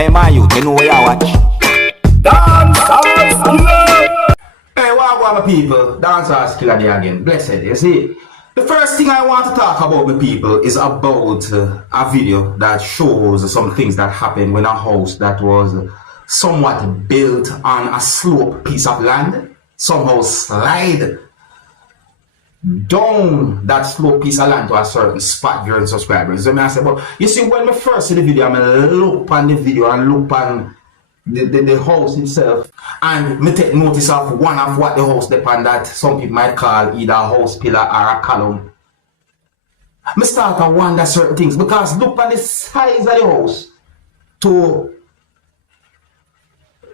Hey man, you know where you watch? Dancehall skilla. Hey, what my people? Dancehall skilla there again. Blessed, you see. The first thing I want to talk about with people is about a video that shows some things that happened when a house that was somewhat built on a slope piece of land somehow slide down that slope piece of land to a certain spot during subscribers. So I say, but you see, when I first see the video, I look on the video and look on the house itself, and me take notice of one of what the house depend that some people might call either a house pillar or a column. I start to wonder certain things, because look at the size of the house to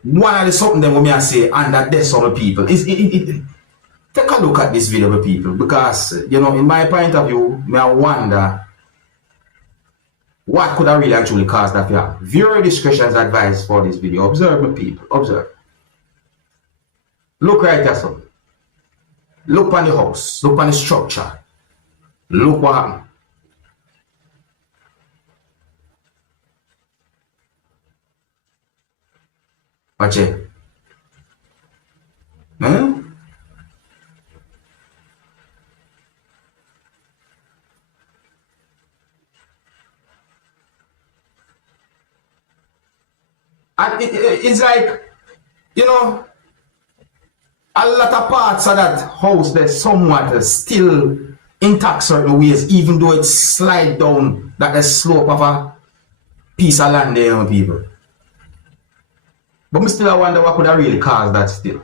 one of the something that we may say, and that there's some people. Take a look at this video with people, because you know, in my point of view, I wonder what could have really actually caused that fear. Viewer discretion is advised for this video. Observe with people. Observe. Look right there, son. Look on the house. Look on the structure. Look what happened. Watch it. Huh? And it's like, you know, a lot of parts of that house that's somewhat still intact certain ways, even though it's slide down that the slope of a piece of land there, you know, people. But I still wonder what could have really caused that still.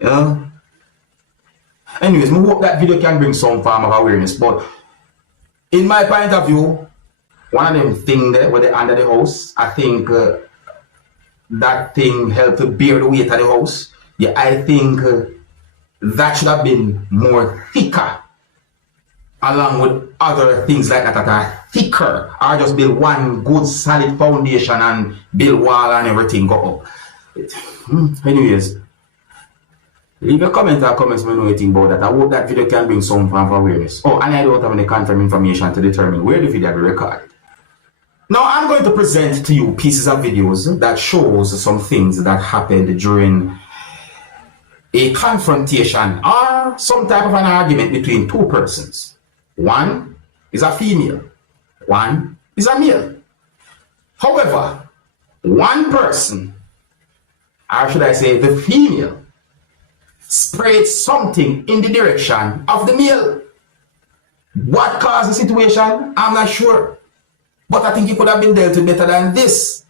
You know? Anyways, I hope that video can bring some form of awareness. But in my point of view, one of them things there where they under the house, I think that thing helped to bear the weight of the house. Yeah, I think that should have been more thicker, along with other things like that are thicker, or just build one good solid foundation and build wall and everything go up. Anyways, leave a comment or comments when you know anything about that. I hope that video can bring some form of awareness. Oh, and I don't have any confirmed information to determine where the video will be recorded. Now I'm going to present to you pieces of videos that shows some things that happened during a confrontation or some type of an argument between two persons. One is a female, one is a male. However, one person, or should I say the female, sprayed something in the direction of the male. What caused the situation? I'm not sure. But I think it could have been dealt with better than this.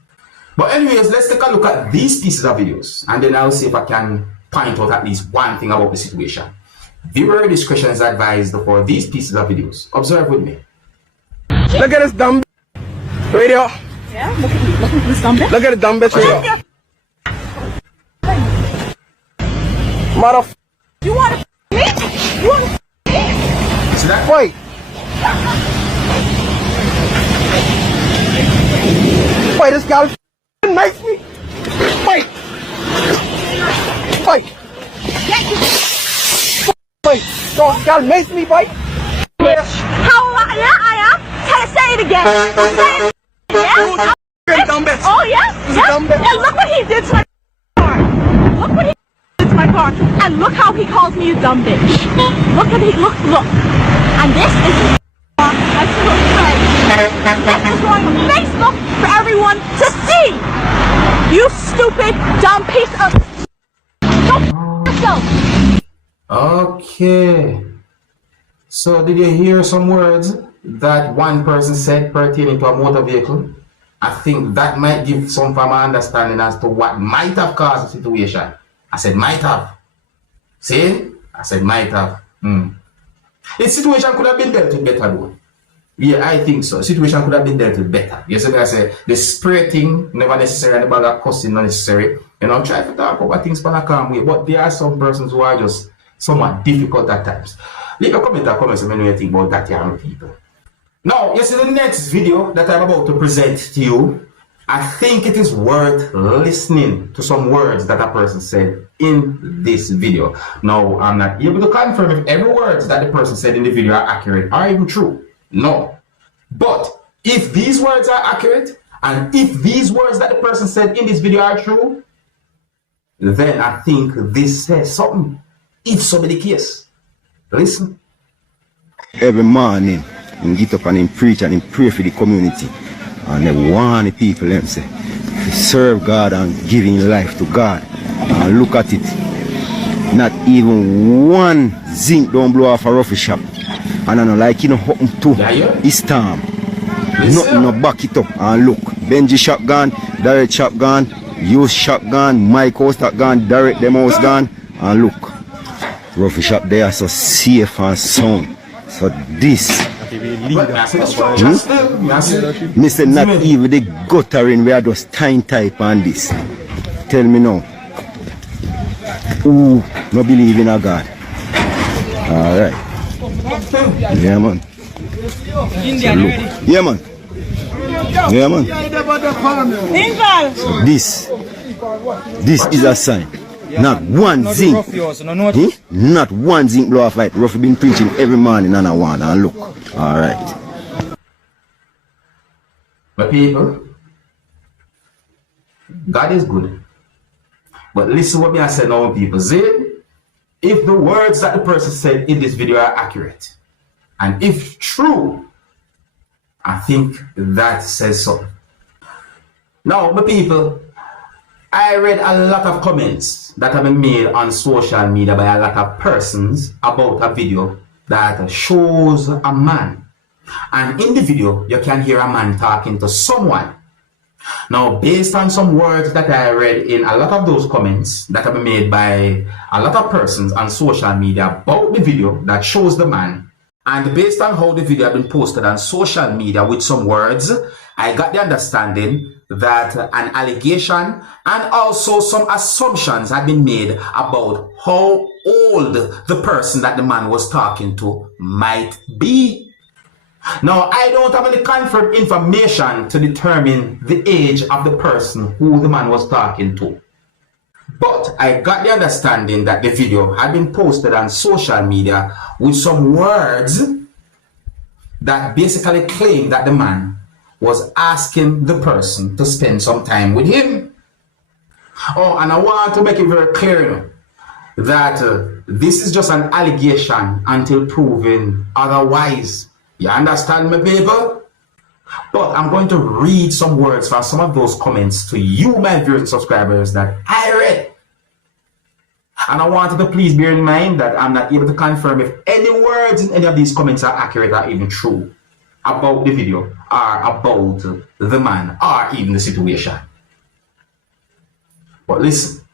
But anyways, let's take a look at these pieces of videos, and then I'll see if I can point out at least one thing about the situation. Viewer discretion is advised for these pieces of videos. Observe with me. Look at this dumb radio. Yeah, look at this dumb bitch. Look at the dumb bitch radio. Motherfucker. You want to me? You want to me? See that? Wait. Wait, this guy makes me. Wait. Wait. Wait. This guy makes me fight. How I am? Tell us, say it again. Say it again. You're a dumb bitch. Oh yeah? Yeah. Dumb bitch. And look what he did to my car. Look what he did to my car. And look how he calls me a dumb bitch. Look at he look. And this is this is going on Facebook for everyone to see. You stupid, dumb piece of go yourself. Okay. So did you hear some words that one person said pertaining to a motor vehicle? I think that might give some form of understanding as to what might have caused the situation. I said might have. See? I said might have. The situation could have been dealt with better though. Yeah, I think so. The situation could have been dealt with better. Yes, I say the spray thing never necessary and the bag of cussing not necessary. You know, try to talk about things in a calm way. But there are some persons who are just somewhat difficult at times. Leave a comment or comments when you think about that young people. Now, you see the next video that I'm about to present to you. I think it is worth listening to some words that a person said in this video. Now, I'm not able to confirm if every word that the person said in the video are accurate or even true. No. But if these words are accurate, And if these words that the person said in this video are true, then I think this says something. If so be the case. Listen. Every morning, he get up and he preach and he pray for the community. And they warn the people, them say, to serve God and giving life to God. And look at it. Not even one zinc don't blow off a rough shop. And I know like you know happen to his storm. Nothing no back it up and look. Benji shotgun, direct shotgun, use shotgun, Mike house shotgun, direct them house gun, and look. Rough shop there so safe and sound. So this me say not even the guttering we are just tying type on this. Tell me now. Who no believe in a God? Alright. Yeah man. So look. Yeah man. Yeah man. So this is a sign. Not one zinc. Not one zinc blow off light. Ruffy been preaching every morning and I want and look. Alright. My people, God is good. But listen what me I said now, people. See, if the words that the person said in this video are accurate, and if true, I think that says so. Now, my people, I read a lot of comments that have been made on social media by a lot of persons about a video that shows a man. And in the video, you can hear a man talking to someone. Now, based on some words that I read in a lot of those comments that have been made by a lot of persons on social media about the video that shows the man, and based on how the video has been posted on social media with some words, I got the understanding that an allegation and also some assumptions had been made about how old the person that the man was talking to might be. Now, I don't have any confirmed information to determine the age of the person who the man was talking to. But I got the understanding that the video had been posted on social media with some words that basically claim that the man was asking the person to spend some time with him. Oh, and I want to make it very clear that this is just an allegation until proven otherwise. You understand me, people? But I'm going to read some words from some of those comments to you, my viewers and subscribers, that I read. And I wanted to please bear in mind that I'm not able to confirm if any words in any of these comments are accurate or even true about the video or about the man or even the situation. But listen.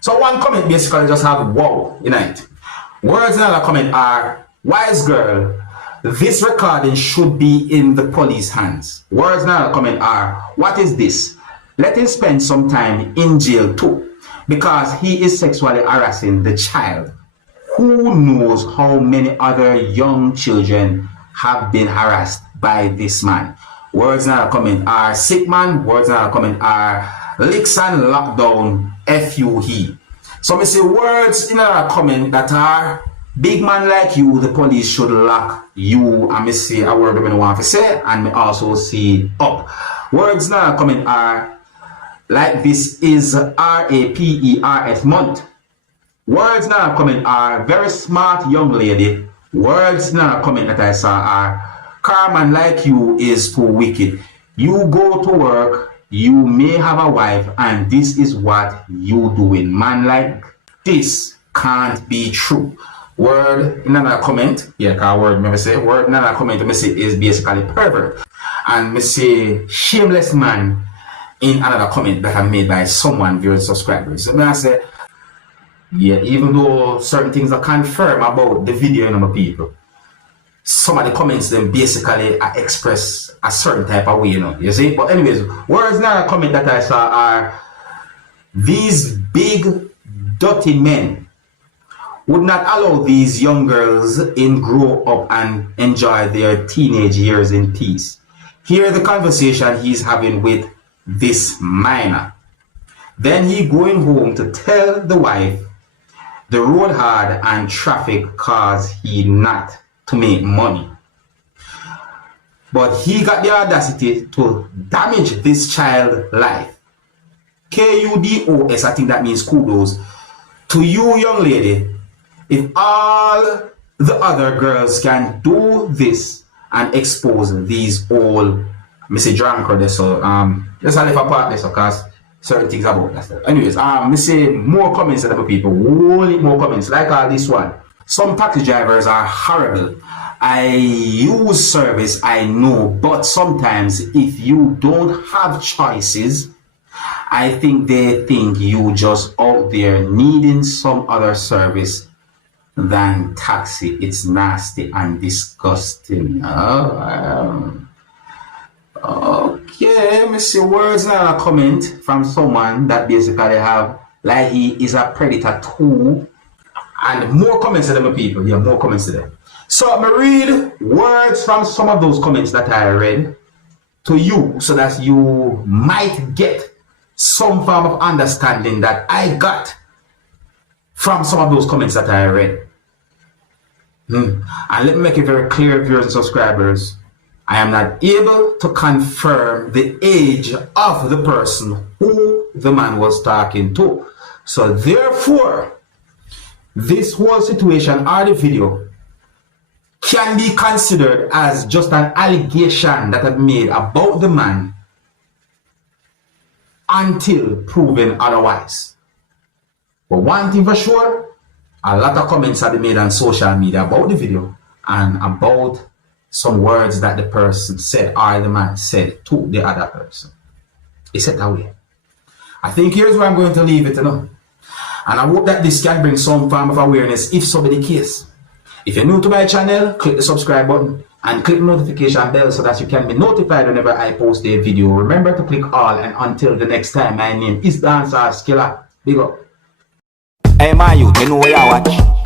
So one comment basically just have wow in it. Words in another comment are, wise girl, this recording should be in the police hands. Words in another comment are, what is this? Let him spend some time in jail too, because he is sexually harassing the child. Who knows how many other young children have been harassed by this man? Words in another comment are, sick man. Words in another comment are, licks and lockdown, F-U-He. So me say words in another comment that are, big man like you, the police should lock you. And me say a word I want to say, and me also see up. Words now comment are, like this is RAPERS month. Words now comment are, very smart young lady. Words now comment that I saw are, Carman like you is too wicked. You go to work, you may have a wife, and this is what you doing. Man like this can't be true. Word in another comment, yeah, word me say, word in another comment me say is basically pervert. And me say shameless man in another comment that I made by someone, viewers, subscribers. So I say, yeah, even though certain things are confirmed about the video, you know, my people, some of the comments then basically express a certain type of way, you know, you see. But anyways, words in another comment that I saw are, these big dirty men would not allow these young girls in grow up and enjoy their teenage years in peace. Hear the conversation he's having with this minor. Then he going home to tell the wife the road hard and traffic cause he not to make money. but he got the audacity to damage this child's life. KUDOS, I think that means kudos to you, young lady. If all the other girls can do this and expose these old Missy Dranker, so let's have a part this, because certain things about that stuff. Anyways, me say more comments than people, only more comments, like this one. Some taxi drivers are horrible. I use service, I know, but sometimes if you don't have choices, I think they think you just out there needing some other service than taxi. It's nasty and disgusting. Okay, let me see words now. A comment from someone that basically have like he is a predator too. And more comments to them people. Yeah, more comments to them. So I'm gonna read words from some of those comments that I read to you, so that you might get some form of understanding that I got from some of those comments that I read. And let me make it very clear, viewers and subscribers, I am not able to confirm the age of the person who the man was talking to. So therefore, this whole situation or the video can be considered as just an allegation that I've made about the man until proven otherwise. But one thing for sure, a lot of comments have been made on social media about the video and about some words that the person said or the man said to the other person. He said that way. I think here's where I'm going to leave it, you know. And I hope that this can bring some form of awareness, if so be the case. If you're new to my channel, click the subscribe button and click the notification bell so that you can be notified whenever I post a video. Remember to click all, and until the next time, my name is Dancehall Skilla. Big up. Hey, my youth, you know what you watch?